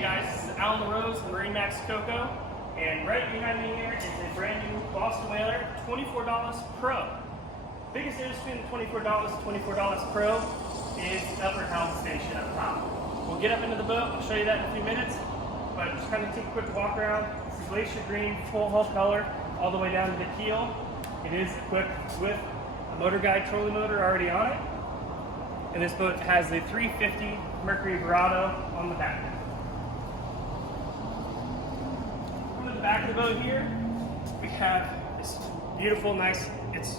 Hey guys, this is MarineMax Coco, and right behind me here is a brand new Boston Whaler $24 Pro. Biggest difference between the $24 and $24 Pro is the upper helm station up top. We'll get up into the boat, I'll show you that in a few minutes, but just kind of take a quick walk around. This is glacier green, full hull color, all the way down to the keel. It is equipped with a motor guide trolling motor already on it. And this boat has the 350 Mercury Verado on the back. From the back of the boat here, we have this beautiful, nice, it's,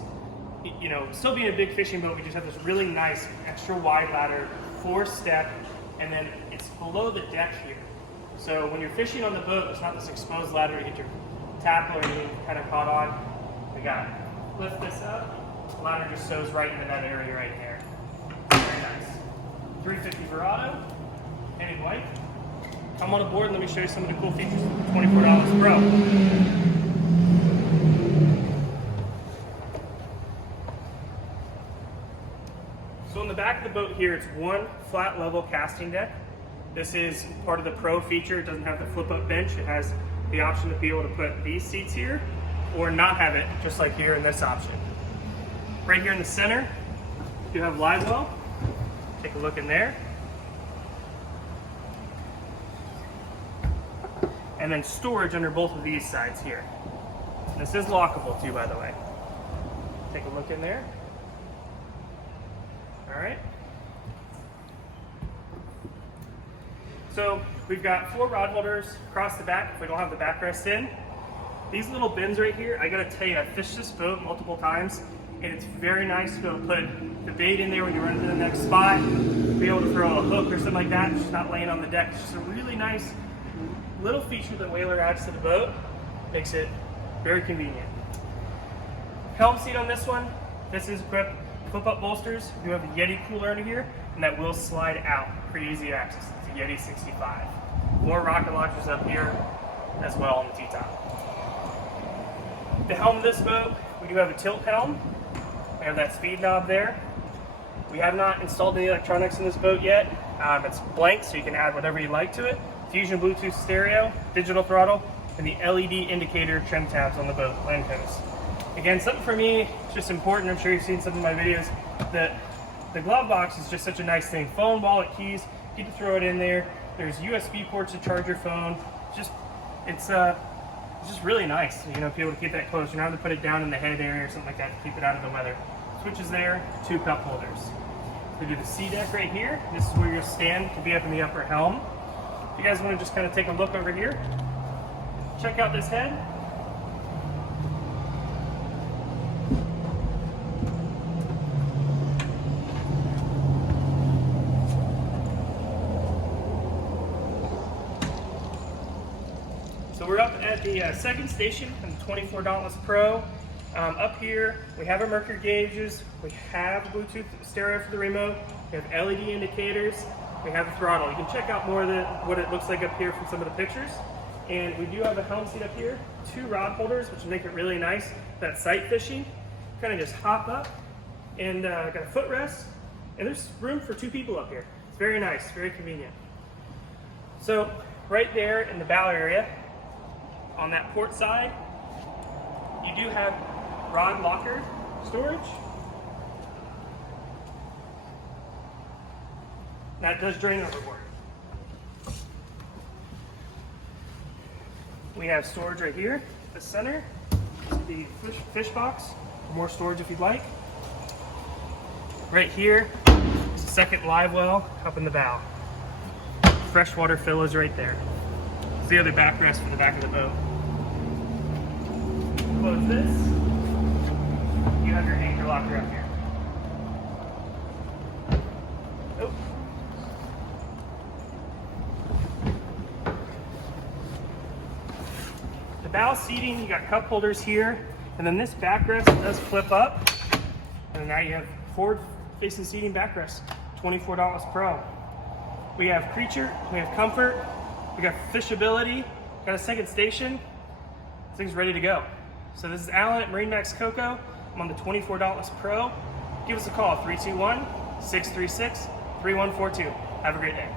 you know, still being a big fishing boat, we just have this really nice, extra wide ladder, 4-step, and then it's below the deck here. So when you're fishing on the boat, it's not this exposed ladder to get your tackle or anything kind of caught on. We got lift this up, the ladder just sews right into that area right there. Very nice. 350 Verado, painted white. Come on aboard and let me show you some of the cool features of the $24 Pro. So in the back of the boat here, it's one flat level casting deck. This is part of the Pro feature. It doesn't have the flip up bench. It has the option to be able to put these seats here or not have it, just like here in this option. Right here in the center, you have livewell. Take a look in there. And then storage under both of these sides here. This is lockable too, by the way. Take a look in there. All right. So we've got 4 rod holders across the back if we don't have the backrest in. These little bins right here, I gotta tell you, I've fished this boat multiple times, and it's very nice to be able to put the bait in there when you run to the next spot, be able to throw a hook or something like that. It's just not laying on the deck. It's just a really nice little feature that Whaler adds to the boat. Makes it very convenient. Helm seat on this one. This is equipped flip up bolsters. You have a Yeti cooler under here, and that will slide out for easy access. It's a Yeti 65. More rocket launchers up here as well on the T-top. The helm of this boat, we do have a tilt helm. We have that speed knob there. We have not installed any electronics in this boat yet. It's blank, so you can add whatever you like to it. Fusion Bluetooth stereo, digital throttle, and the LED indicator trim tabs on the boat, lampposts. Again, something for me, it's just important. I'm sure you've seen some of my videos. That the Glovebox is just such a nice thing. Phone, wallet, keys, you can throw it in there. There's USB ports to charge your phone. It's just really nice, you know, to be able to keep that close. You don't have to put it down in the head area or something like that to keep it out of the weather. Switches there, 2 cup holders. We do the C deck right here. This is where your stand can be up in the upper helm. If you guys want to just kind of take a look over here, check out this head. So we're up at the second station on the $24 Pro. Up here, we have our Mercury gauges, we have Bluetooth stereo for the remote, we have LED indicators, we have the throttle. You can check out more of what it looks like up here from some of the pictures. And we do have a helm seat up here, 2 rod holders, which make it really nice. That sight fishing, kind of just hop up, and got a footrest, and there's room for 2 people up here. It's very nice, very convenient. So right there in the bow area, on that port side, you do have rod locker storage. That does drain overboard. We have storage right here, the center, the fish box, more storage if you'd like. Right here, second live well up in the bow. Freshwater fill is right there. It's the other backrest for the back of the boat. Close this, you have your anchor locker up here. Oh. The bow seating, you got cup holders here, and then this backrest does flip up, and now you have forward facing seating backrest, $24 Pro. We have creature, we have comfort, we got fishability, got a second station. This thing's ready to go. So this is Alan at MarineMax Coco. I'm on the $24 Pro. Give us a call, 321-636-3142. Have a great day.